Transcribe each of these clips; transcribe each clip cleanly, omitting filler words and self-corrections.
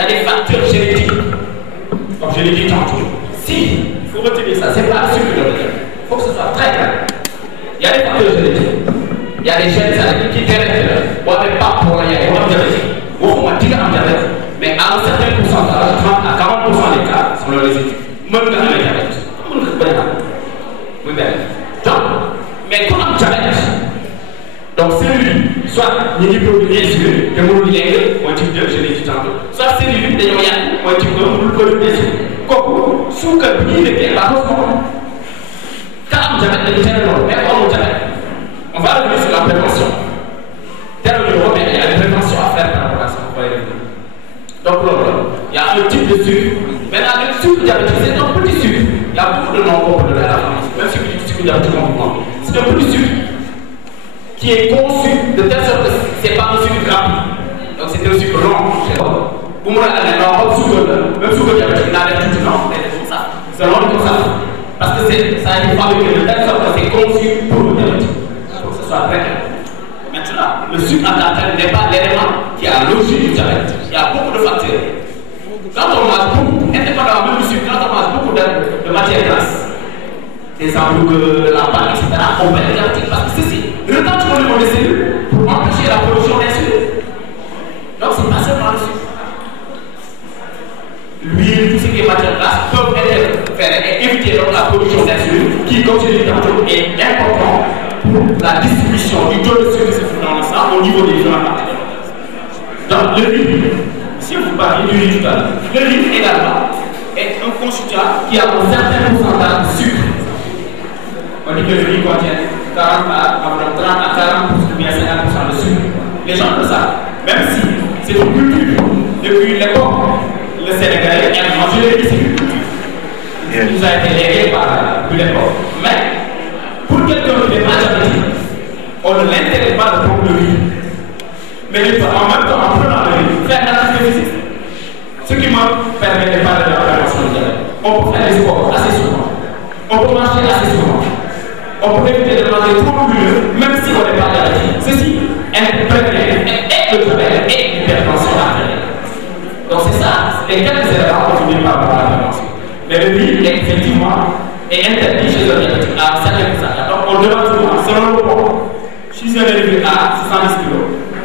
y a des facteurs génétiques. Comme je l'ai dit tantôt. Si, il faut retenir ça, c'est pas le sucre de diabète. Il faut que ce soit très clair. Il y a des facteurs génétiques. Il y a des gènes qui dérèglent. On n'est pas pour rien. On a diabète. On va dire en diabète. Mais à un certain pourcentage, 30 à 40% des cas, selon les études, même dans le diabète. Donc, mais quand on a diabète, donc celui, soit il y a des produits insuline, que vous voulez, ou un type 2, je l'ai dit tantôt, soit celui de l'oyan, ou un type 2, vous le produit insuline. Comme, sous que vous dites, la cause, quand on a diabète, mais on a diabète. On va revenir sur la prévention. Tel que le il y a une prévention à faire par rapport à ça. Donc, il y a un type de sucre. Maintenant, le sucre diabétique, c'est un petit sucre. Il y a beaucoup de noms pour le la France. Même si vous dites sucre diabétique, c'est un petit sucre qui est conçu de telle sorte que ce n'est pas un sucre rapide. Donc, c'est un sucre long. Pour moi, même sucre diabétique, il a l'air tout long, mais c'est ça. C'est long comme ça. Parce que ça a été fabriqué de telle sorte que c'est conçu pour le diabétique. Pour que ce soit très clair. Maintenant, le sucre en tant que tel n'est pas l'élément qui a l'origine du diabète. Il y a beaucoup de facteurs. Quand on mange beaucoup, indépendamment du sucre, quand on mange beaucoup de matières grasses, des hamburgers, de la pâte, etc., on peut être diabétique parce que ceci retarde les cellules pour empêcher la production d'insuline. Donc, c'est pas seulement le sucre. L'huile, tout ce qui est matière grasse peuvent interférer et éviter donc la production d'insuline qui, comme je l'ai dit tantôt, est important pour la distribution du taux de sucre dans le sang au niveau des différentes parties de l'organisme. Donc, le riz, si vous parlez du riz tout à l'heure, le riz également est un constituant qui a un certain pourcentage de sucre. On dit que le riz contient 30 à 40% ou bien 50% de sucre. Les gens le savent. Même si c'est une culture, depuis l'époque, le Sénégalais a mangé le riz, c'est une culture. Il nous a été légué par l'époque. Mais, pour quelqu'un qui n'est pas diabétique, on ne l'intéresse pas de prendre le riz. Mais il peut en même temps, en prenant le riz, faire un activité physique. Ce qui me permet de parler de la prévention du diabète. On peut faire des sports assez souvent. On peut marcher assez souvent. On peut éviter de manger trop brûleux, même si on n'est pas diabétique. Ceci prévient et le diabète et l'hypertension artérielle. Donc c'est ça, les quelques éléments qu'on finit par la prévention. Mais le riz, effectivement, est interdit chez un diabétique à certains pourcentages. Donc on demande souvent, selon le poids, si un élevé à 70 kg,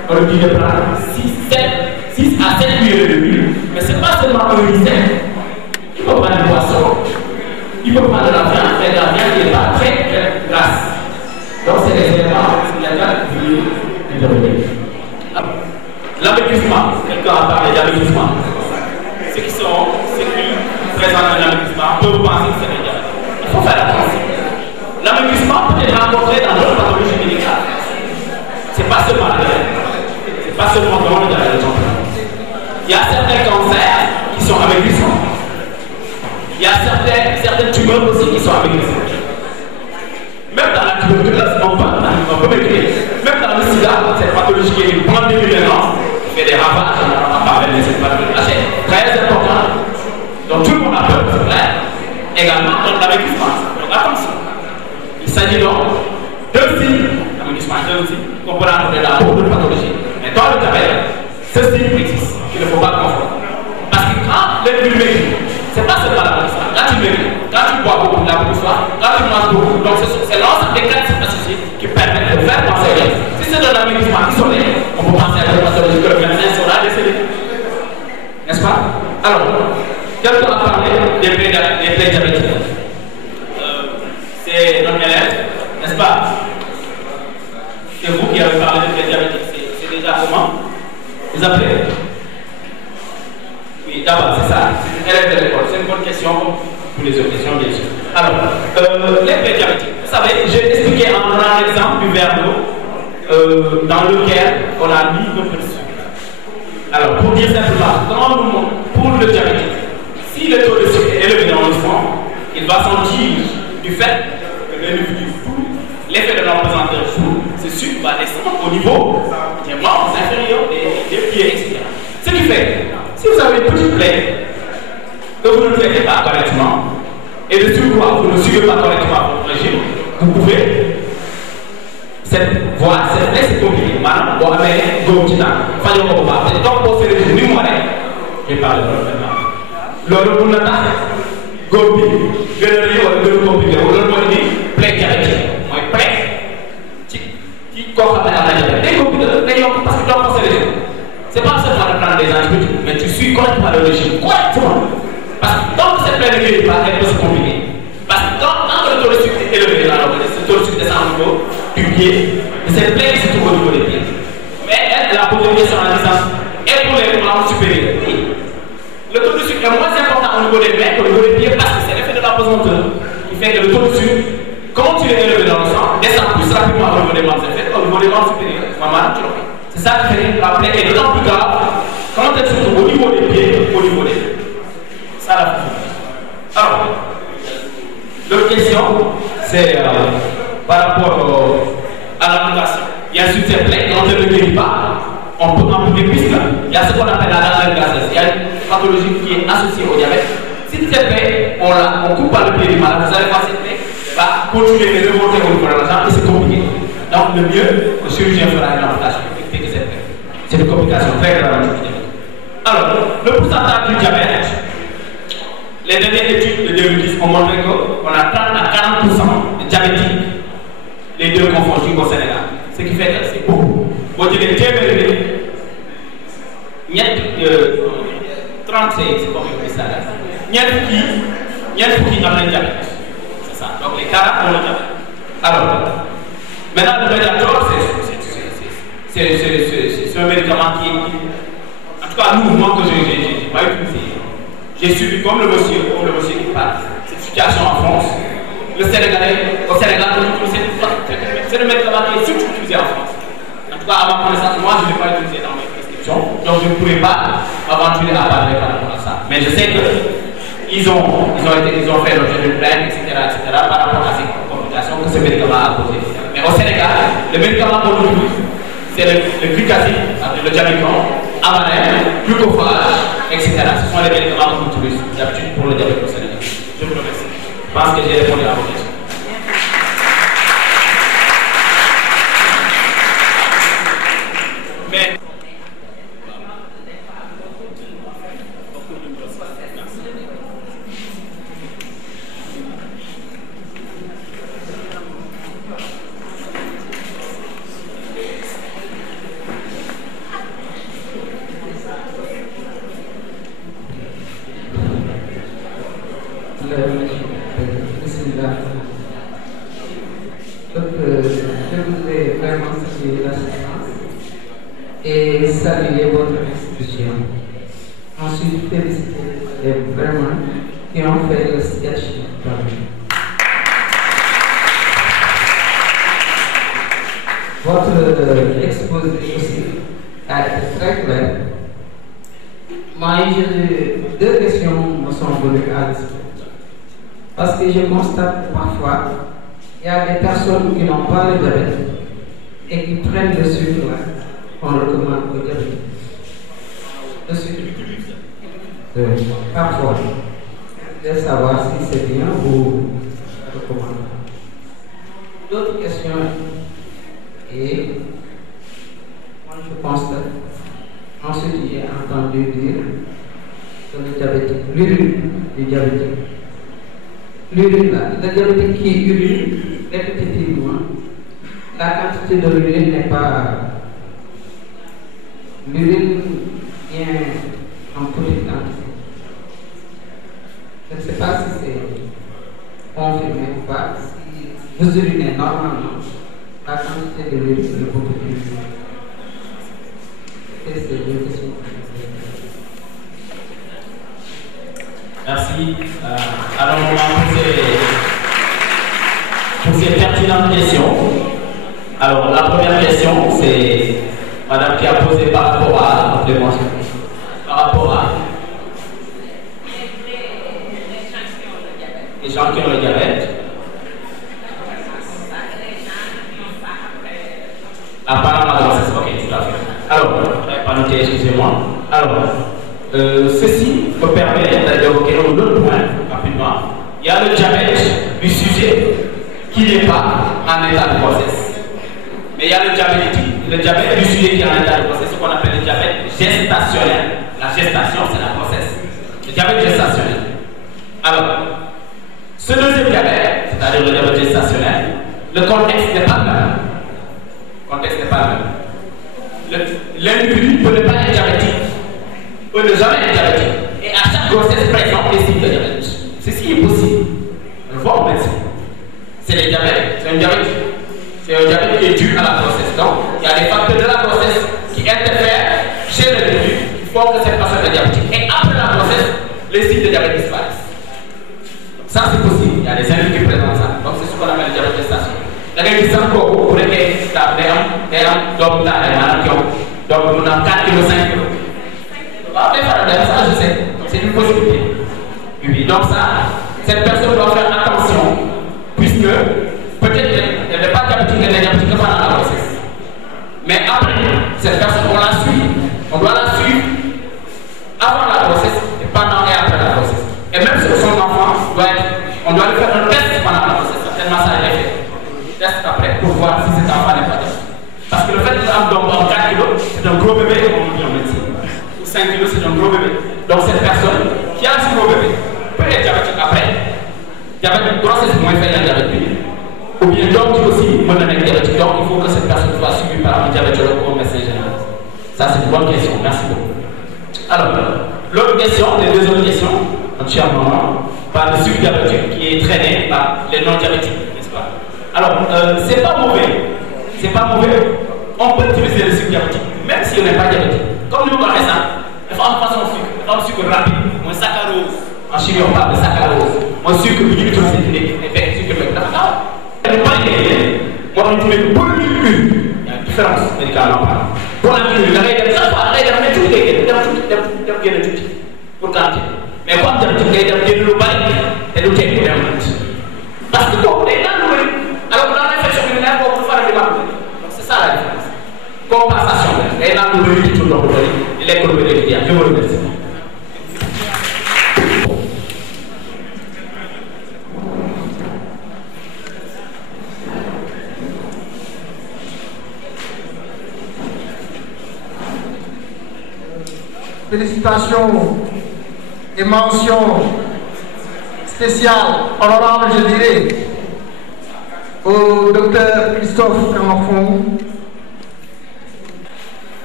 on lui dit de prendre 6 à 7 cuillères de riz. Mais ce n'est pas seulement un riz sec. Il peut prendre du poisson, il peut prendre de la viande, mais la viande n'est pas très grasse. Donc c'est des éléments sur lesquels vous devez. L'amaigrissement, quelqu'un a parlé d'amaigrissement. Ceux qui présentent un amaigrissement peuvent penser que c'est des diabètes. Il faut faire attention. L'amaigrissement peut être rencontré dans d'autres pathologies médicales. Ce n'est pas seulement le diabète. Ce n'est pas seulement le diabète. Il y a certains cancers qui sont amaigrissants. Il y a certaines tumeurs aussi qui sont amaigrissants. Même dans la tuberculose, on peut maigrir. Même dans le sida, cette pathologie qui est une grande virulence, qui fait des ravages, on a parlé de cette pathologie. C'est très important. Donc tout le monde a peur, c'est clair. Également, dans l'amaigrissement. Donc attention. Il s'agit donc d'un signe, l'amaigrissement est un signe, qu'on peut rencontrer dans beaucoup de pathologies. Mais dans le diabète, ce signe existe, qu'il ne faut pas confondre. Parce que quand l'individu maigrit, ce n'est pas seulement l'amaigrissement. Quand tu maigris, quand tu bois beaucoup, la beaucoup soif, quand tu manges beaucoup, donc c'est l'ensemble des caractéristiques associées qui permettent de faire penser à rien. Si c'est de l'amaigrissement isolé, on peut penser à des pathologies que le médecin saura déceler. N'est-ce pas? Alors, quelqu'un a parlé des plaies diabétiques. C'est notre élève, n'est-ce pas? C'est vous qui avez parlé des plaies diabétiques. C'est déjà comment? Vous appelez? Oui, d'abord, c'est ça. C'est une élève de l'école. C'est une bonne question, comme pour les autres questions, bien sûr. Alors, les plaies diabétiques. Vous savez, j'ai expliqué en donnant l'exemple du verre d'eau dans lequel on a mis un peu de sucre. Alors, pour dire simplement, pour le diabétique, si le taux de sucre est élevé dans le sang, il va sentir du fait que l'individu fout, l'effet de l'empesanteur fout, ce sucre va descendre au niveau des membres inférieurs, des pieds, etc. Ce qui fait, si vous avez une petite plaie que vous ne traitez pas correctement, et de surcroît vous ne suivez pas correctement votre régime, vous pouvez cette plaie c'est compliqué. Maintenant, vous avez un petit temps, donc pour ce régime, nous, je parle loolu mun na tax góob bi gën a rëy wala gën a compliqué loolu mooy indi plaie diabétique mooy plaie ci koo xam ne am na diabète day compliqué day yokk parce que doo ko sélectionné c'est pas seulement de prendre des antibiotiques mais tu suis correctement le régime correctement parce que tant que cette plaie ne guérit pas elle peut se compliquer parce que quand le taux de sucre est élevé dans l'organisme, ce taux de sucre descend au niveau du pied et cette plaie se trouve au niveau des pieds mais elle a posé une question en disant et pour les membres supérieurs le taux de sucre est moins important au niveau des mains qu'au niveau des pieds parce que c'est l'effet de la pesanteur qui fait que le taux de sucre, quand tu l'es élevé dans le sang, descend plus rapidement au niveau des membres inférieurs qu'au niveau des membres supérieurs. C'est ça qui fait que la plaie est d'autant plus grave quand elle se trouve au niveau des pieds, au niveau des pieds. Ça la fout. Alors, l'autre question, c'est par rapport à l'amputation. Il y a sur cette plaie, quand elle ne guérit pas, on peut amputer des pistes. Il y a ce qu'on appelle la gangrène gazeuse. Il y a une pathologie qui est associée au diabète. Si cette plaie, on coupe par le pied du malade, vous allez voir cette plaie va continuer de remonter au niveau de la jambe et c'est compliqué. Donc le mieux, le chirurgien fera une amputation pour éviter que cette plaie. C'est une complication très grave du diabète. Alors, le pourcentage du diabète, les dernières études de 2010 ont montré qu'on a 30 à 40% de diabétiques, les deux confondus au Sénégal. Ce qui fait que c'est beaucoup. Vous direz, il y a 36, c'est comme on dit ça. Il y a qui ont le diabète. C'est ça. Donc les 40 ont le diabète. Alors, maintenant le médiator, c'est un médicament qui, en tout cas, nous, moi que j'ai pas utilisé, j'ai suivi comme le monsieur qui parle. Cette situation en France, au Sénégal, c'est le médicament qui est surtout utilisé en France. En tout cas, à ma connaissance, moi, je ne l'ai pas utilisé dans mes prescriptions, donc je ne pourrais pas aventurer à parler par rapport à ça. Mais je sais qu'ils ont fait l'objet de plainte, etc., par rapport à ces complications que ce médicament a causé. Mais au Sénégal, le médicament qu'on utilise, c'est le glucazide, le diamicron, amanel, glucophage, etc. Ce sont les médicaments qu'on utilise d'habitude pour le diabète au Sénégal. Je vous remercie. Je pense que j'ai répondu à vos questions. Mais et saluer votre institution. Ensuite, féliciter vraiment qui ont fait le sketch parmi. Votre exposé aussi a été très clair. Moi, deux questions me sont venues à l'esprit. Parce que je constate parfois qu'il y a des personnes qui n'ont pas le diabète et qui prennent le sucre là. On recommande au diabète. Le sucre. Parfois. Je veux savoir si c'est bien ou recommande. D'autres questions. Et moi je constate. Ensuite, j'ai entendu dire que le diabétique, l'urine du diabétique. L'urine là, le diabétique qui urine répétitivement, la quantité de l'urine n'est pas. L'urine vient en petite quantité. Je ne sais pas si c'est confirmé ou pas. Si vous urinez normalement, la quantité de l'urine est beaucoup plus. C'est deux questions. Merci. Alors, on va pour ces pertinentes questions. Alors, la première question, c'est Madame qui a posé par rapport à les gens qui ont le diabète. Apparemment, c'est ok, tout à fait. Alors, je n'avais pas noté, excusez-moi. Alors, ceci me permet d'évoquer un autre point rapidement. Il y a le diabète du sujet qui n'est pas en état de grossesse. Mais il y a le diabète du sujet qui est en état de grossesse, ce qu'on appelle le diabète gestationnel. La gestation, c'est la grossesse. Le diabète gestationnel. Ce deuxième diabète, c'est-à-dire le diabète gestationnel, le contexte n'est pas le même. Le contexte n'est pas le même. L'individu peut ne pas être diabétique, peut ne jamais être diabétique, et à chaque grossesse présente des signes de diabète. Ceci est possible. On le voit en médecine. C'est le diabète, c'est un diabète. C'est un diabète qui est dû à la grossesse. Donc, il y a des facteurs de la grossesse qui interfèrent chez l'individu qui font que cette personne est diabétique. Et après la grossesse, les signes de diabète disparaissent. Donc, ça, c'est possible. Il y a des individus qui présentent ça. Donc, c'est ce qu'on appelle le diabète gestationnel. Da ngay gis sax kooku bu nekkee day am doomu taal maanaam yow donc mun na am 4 kilos 5 kilos waaw day faral dem ça je sais donc c'est une possibilité. Oui, donc ça cette personne doit faire attention puisque peut-être elle n'est pas diabétique, elle est diabétique que pendant la grossesse. Mais après cette personne on la suit, on doit la suivre avant la grossesse et pendant et après la grossesse. Et même sur son enfant on doit lui faire un test pendant la grossesse, certainement ça est fait. Test après pour voir si cet enfant n'est pas diabétique. Parce que le fait d'un homme en 4 kg, c'est un gros bébé, comme on dit en médecine. Ou 5 kg, c'est un gros bébé. Donc cette personne qui a ce gros bébé peut être diabétique après. Diabète, grossesse moins fait un diabète. Ou bien donc aussi, peut être diabétique. Donc il faut que cette personne soit suivie par un diabétologue ou un médecin général. Ça c'est une bonne question. Merci beaucoup. Alors, l'autre question, les deux autres questions, entièrement, par le suivi diabétique qui est traîné par les non-diabétiques, n'est-ce pas? Alors, c'est pas mauvais. C'est pas mauvais. On peut utiliser le sucre diabétique, même si on n'est pas diabétique. Comme nous connaissons ça, il faut en façon de sucre. Il faut un sucre rapide, moins saccharose. En chimie, on parle de saccharose. Un sucre qui est utilisé, effet sucre avec la moi, on utilise pour l'huile. Il y a une différence médicalement parlant. Pour l'huile, pour quantité. Mais quand tu as le bail, et le thé, parce que donc, les gens alors dans l'infection urinaire, on peut faire des maladies. Donc c'est ça la différence. Compensation. Et là, nous devons tout le monde. Il est comme le dire. Je vous remercie. Félicitations et mentions spéciales, honorables, je dirais, au docteur Christophe Canfon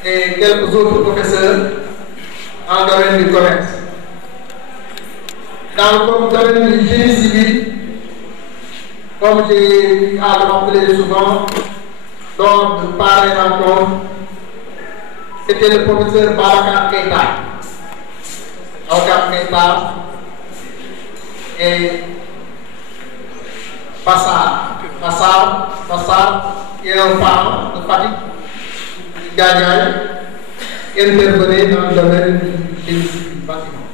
et quelques autres professeurs dans le domaine du commerce. Dans le domaine du génie civil, comme j'ai à le rappeler souvent, lors de pareille rencontre, c'était le professeur Babacar Keita. Babacar Keita et Passar, qui est un parent de Fatick, Gagnaï, intervenait dans le domaine du génie civil bâtiment.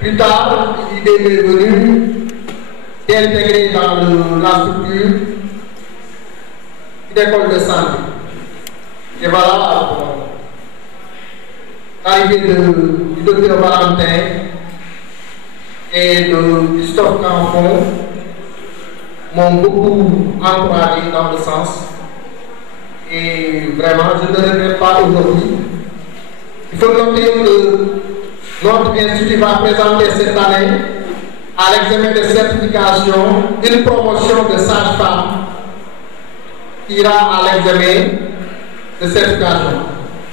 Plus tard, l'idée m'est venue d'intégrer dans la structure une école de santé. Et voilà, l'arrivée du docteur Valentin et de Christophe Canfon m'ont beaucoup encouragé dans le sens. Et vraiment, je ne regrette pas aujourd'hui. Il faut noter que notre institut va présenter cette année à l'examen de certification une promotion de sage-femme qui ira à l'examen de certification.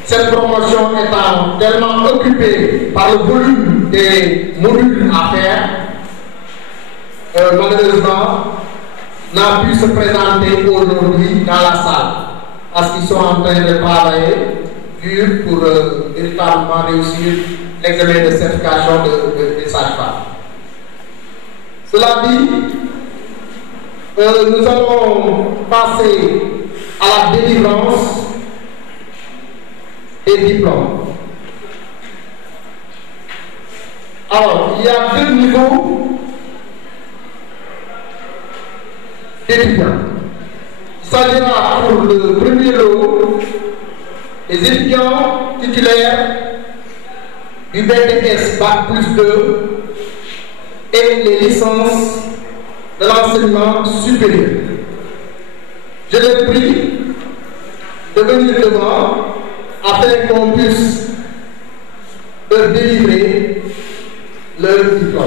Cette promotion étant tellement occupée par le volume des modules à faire, malheureusement, n'a pu se présenter aujourd'hui dans la salle parce qu'ils sont en train de travailler dur pour véritablement réussir l'examen de certification des sages-femmes. Cela dit, nous allons passer à la délivrance des diplômes. Alors, il y a deux niveaux d'étudiants. Il s'agira pour le premier lot les étudiants titulaires du BTS Bac+2 et les licences de l'enseignement supérieur. Je les prie de venir devant afin qu'on puisse leur délivrer leur diplôme.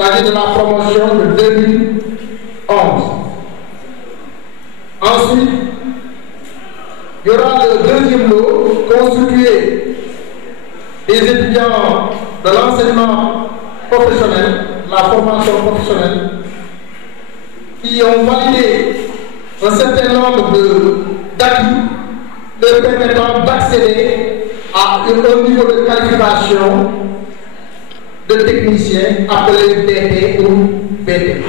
Il s'agit de la promotion de 2011. Ensuite, il y aura le deuxième lot constitué des étudiants de l'enseignement professionnel, la formation professionnelle, qui ont validé un certain nombre d'acquis leur permettant d'accéder à un niveau de qualification de technicien appelé DT ou BT.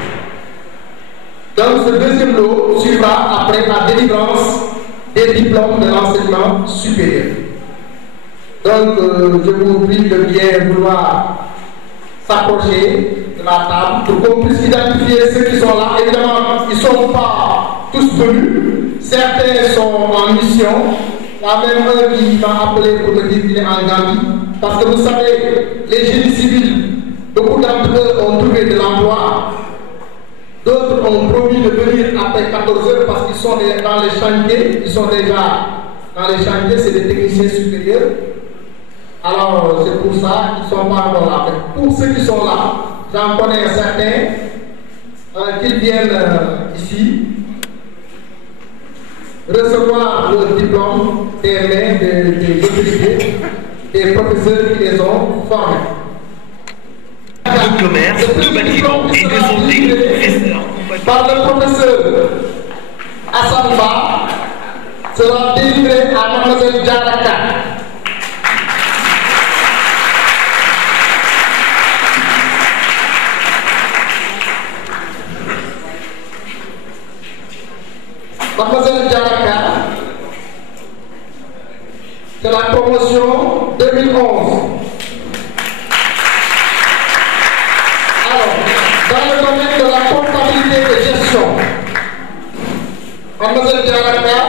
Donc ce deuxième lot suivra après la délivrance des diplômes de l'enseignement supérieur. Donc je vous prie de bien vouloir s'approcher de la table pour qu'on puisse identifier ceux qui sont là. Évidemment, ils ne sont pas tous venus. Certains sont en mission. Il y a même un qui m'a appelé pour me dire qu'il est en Gambie. Parce que vous savez, les génies civils, beaucoup d'entre eux ont trouvé de l'emploi. D'autres ont promis de venir après 14 heures parce qu'ils sont dans les chantiers. Ils sont déjà dans les chantiers, c'est des techniciens supérieurs. Alors, c'est pour ça qu'ils ne sont pas encore là. Pour ceux qui sont là, j'en connais certains qui viennent ici recevoir le diplôme des mains des autorités, des professeurs qui les ont formés. De commerce, de bâtiment et de santé, par le professeur Hassan Ba sera délivré à Mademoiselle Diaraka. Mademoiselle Diaraka, c'est la promotion 2011. Alors, dans le domaine de la comptabilité et gestion, Mademoiselle Diaraka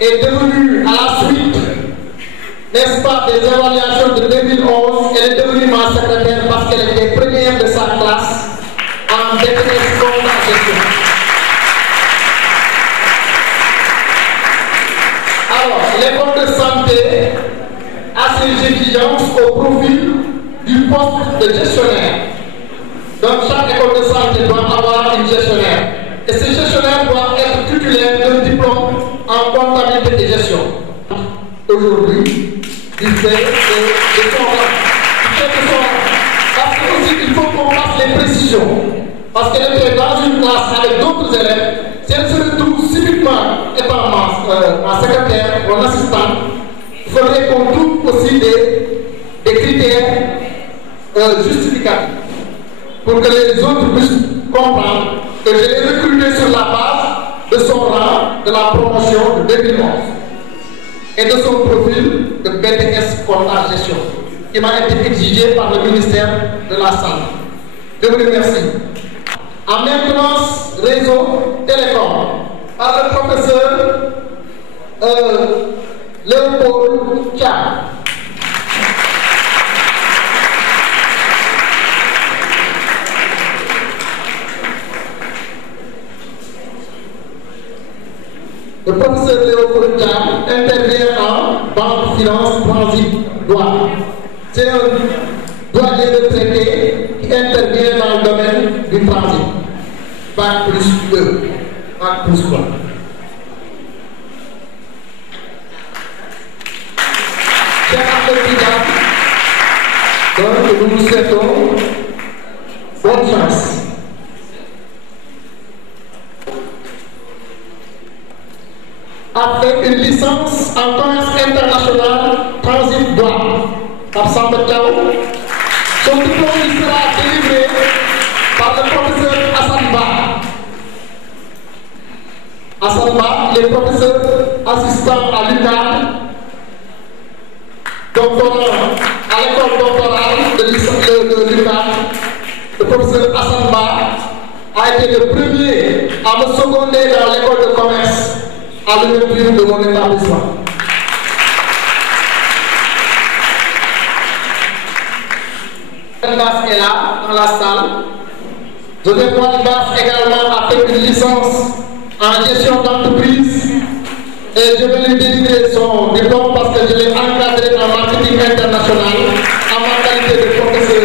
est devenue à la suite, n'est-ce pas, des évaluations de 2011, elle est devenue ma secrétaire parce qu'elle était première de sa classe en BTS compte en gestion. Alors, l'école de santé a ses exigences au profil du poste de gestionnaire. Donc, chaque école de santé doit avoir une gestionnaire. Et ce gestionnaire doit être titulaire d'un diplôme en comptabilité et gestion. Aujourd'hui, il fait de son rang. Parce que aussi, il faut qu'on fasse les précisions. Parce qu'elle était dans une classe avec d'autres élèves. Si elle se retrouve subitement étant ma secrétaire, mon assistante, il faudrait qu'on trouve aussi des critères justificatifs pour que les autres puissent comprendre que je l'ai recruté sur la base de son rang de la promotion de 2011 et de son profil de BTS comptable gestion qui m'a été exigé par le ministère de la Santé. Je vous remercie. En maintenance réseau télécom par le professeur Léopold Tchad. Le professeur Léopold Tchad intervient en banque, finance, transit, douane. C'est un douanier retraité qui intervient dans le domaine du transit. Bac plus 2, Bac plus 3. Donc nous vous souhaitons bonne chance. A fait une licence en commerce international transit douane par Samba Diaw. Son diplôme sera délivré par le professeur Hassan Ba. Hassan Ba, il est professeur assistant à l'UQAD, doctorant à l'école doctorale de l'UQAD. Le professeur Hassan Ba a été le premier à me seconder dans l'école de commerce à l'ouverture de mon établissement. Libas est là, dans la salle. Joseph Libas également a fait une licence en gestion d'entreprise et je vais lui délivrer son diplôme parce que je l'ai encadré en marketing international en ma qualité de professeur.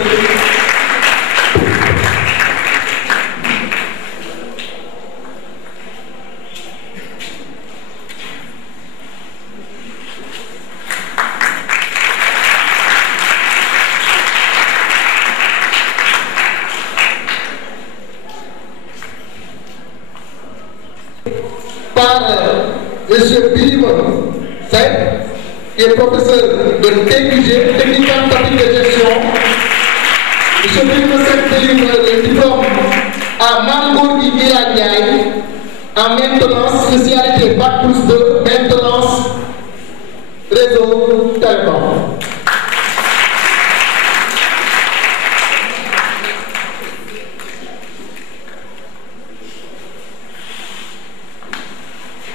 Birima Seck, qui est professeur de TQG, Technique Quantitative de Gestion. M. Birima Seck délivre le diplôme à Mangourgui Ila Ndiaye en maintenance, spécialité Bac+2, maintenance, réseau, télécom.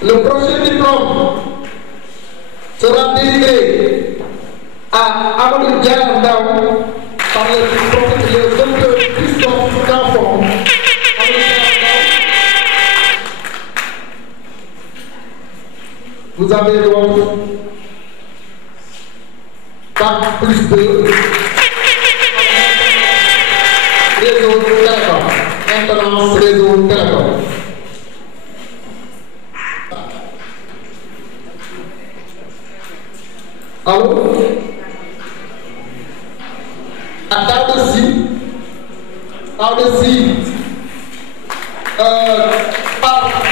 Le prochain diplôme sera délivré à Amadou Diallo Ndao par le docteur Christophe Danfon. Vous avez donc Bac+2, réseau télécom, maintenance réseau télécom. Allô? À Daouda-Sy, par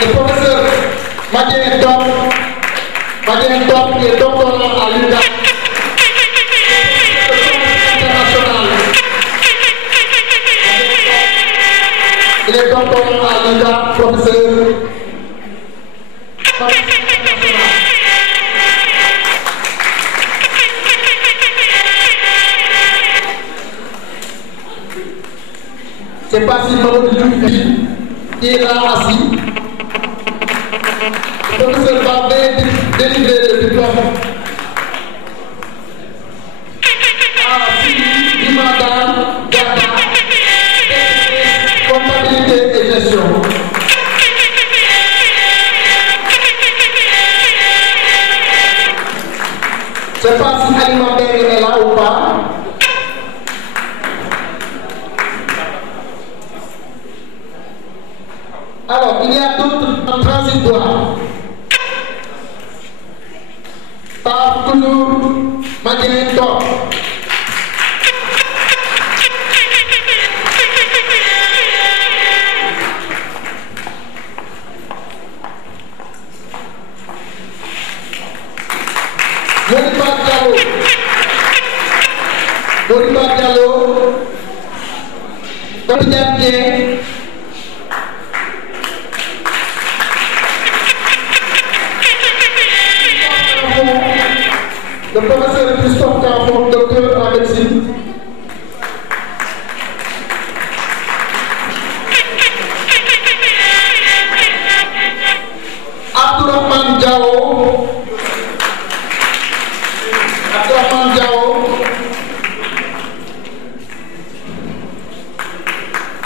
le professeur Madien Top, qui est doctorant à l'UQAM, international. Il est doctorant à l'UQAM, professeur international. C'est pas si Mamadou Diouf qui est là assis. Le professeur va délivrer le diplôme à Dimadan Gata, comptabilité et gestion. Je ne sais pas si Alimentaire est là ou pas. Alors, il y a d'autres transitoires. Par toujours Madeleine Top. Modiba Diallo, le professeur Christophe Danfon, docteur en médecine. Abdourahmane Diao,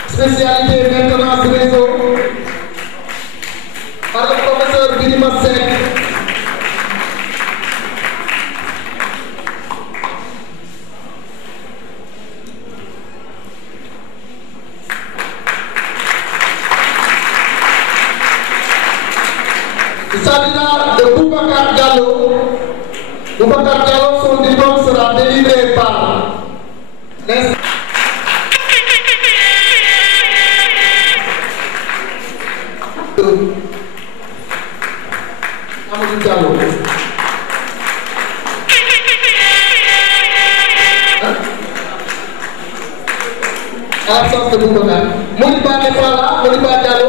spécialité maintenance réseau, par le professeur Birima Seck. Il s'agira de Boubacar Diallo. Boubacar Diallo, son diplôme sera délivré par Amadou Diallo. À l'absence de Boubacar. Modiba n'est pas là, Modiba Diallo.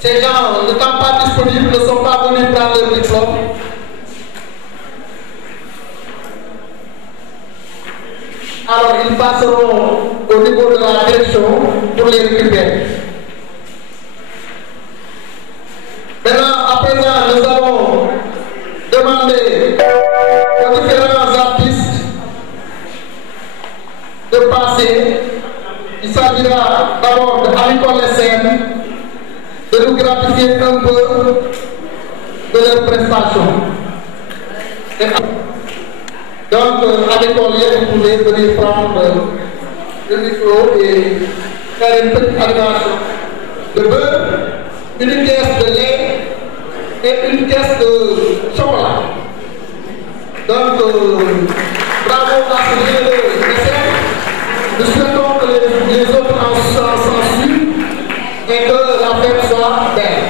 Ces gens n'étant pas disponibles, ne sont pas venus prendre leur diplôme. Alors ils passeront au niveau de la direction pour les récupérer. Maintenant, à présent, nous allons demander aux différents artistes de passer. Il s'agira d'abord de Amicole Lessène, de nous gratifier un peu de leurs prestations. Donc, avec Olivier, vous pouvez venir prendre le micro et faire une petite animation de beurre, une caisse de lait et une caisse de chocolat. Donc, bravo à ce lieu de dessert. Nous souhaitons que les autres s'en suivent et que la fête soit belle.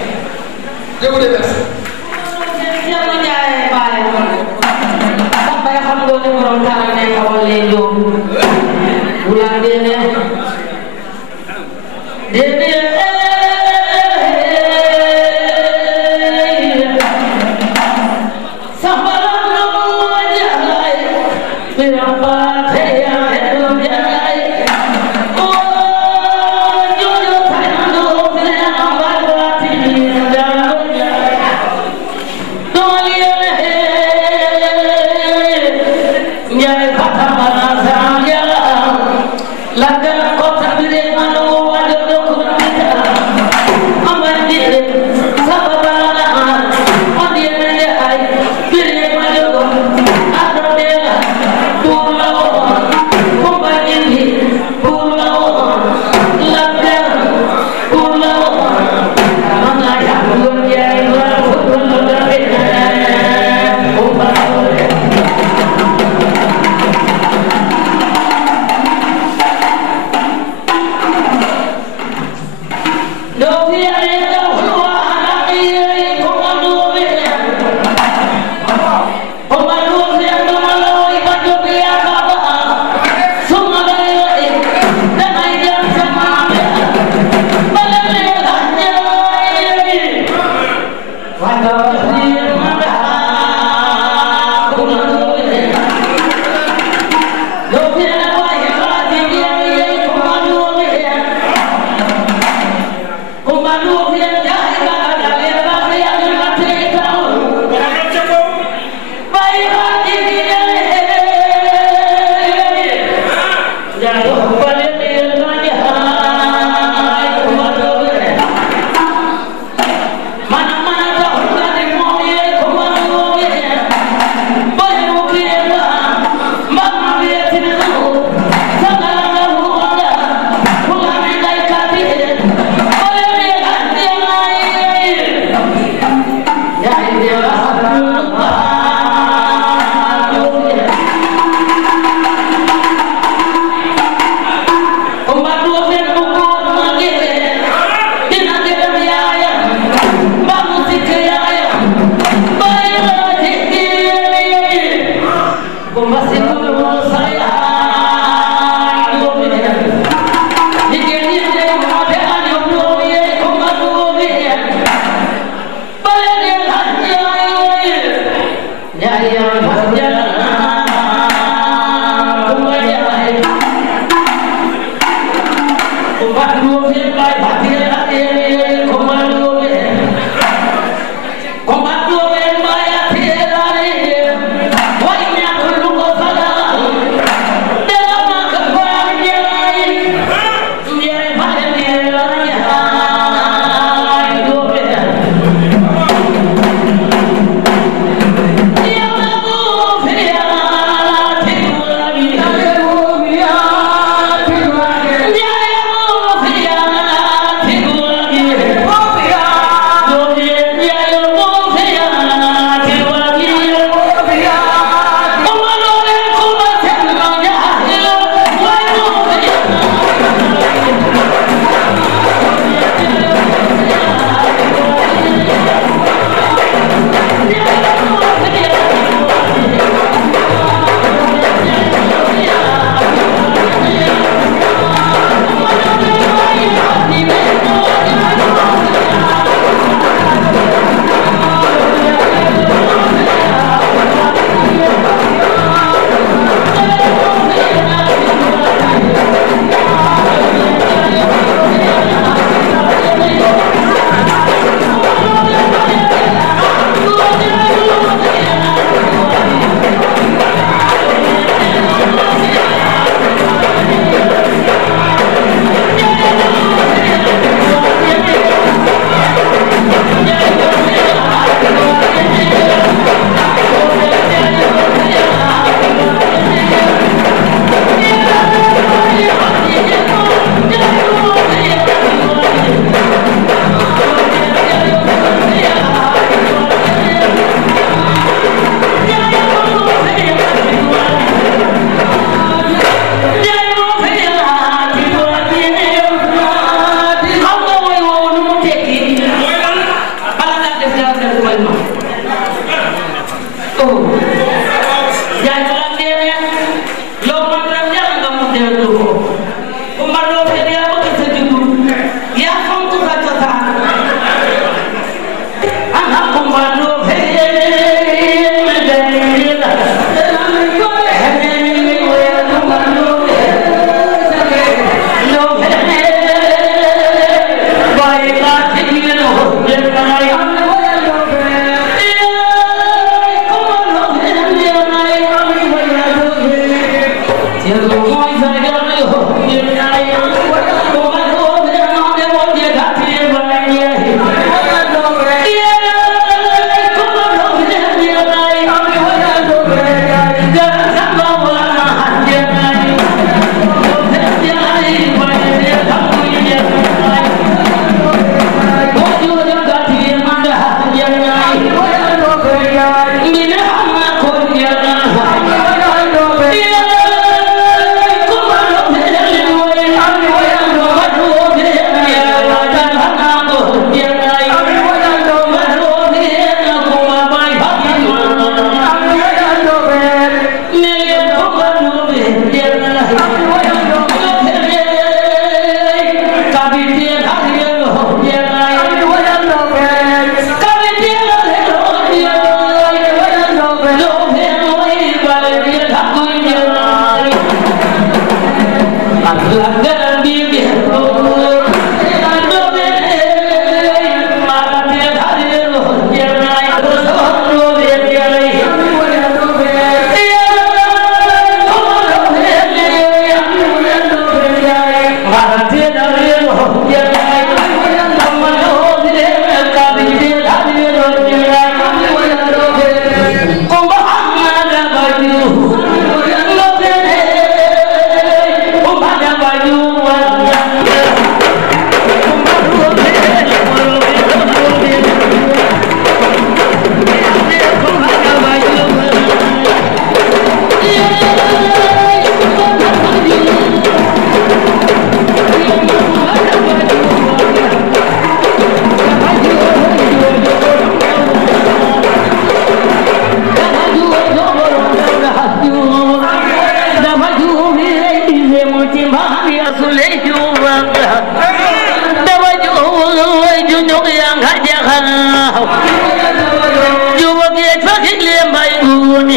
Yeah.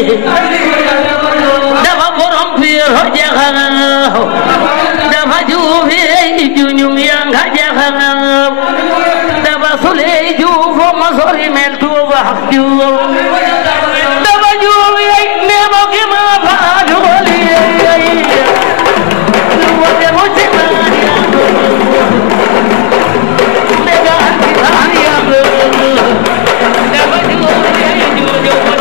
mi dafa borom biir ho jeexal dafa juufi juñum yang ha jeexal dafa suley juufo ma sori mel tuuba hak juuf dafa juufi nemo ki ma faatu goli wate mo cemani mega anti dafa juufi juujo ko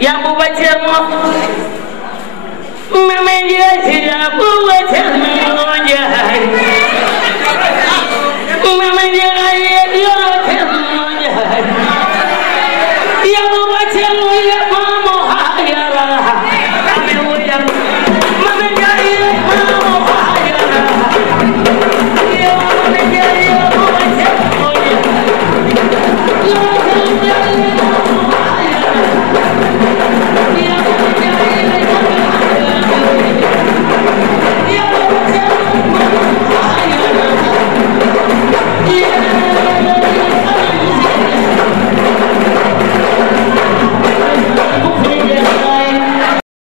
ya bu wacce mo me me ya ci ya bu wacce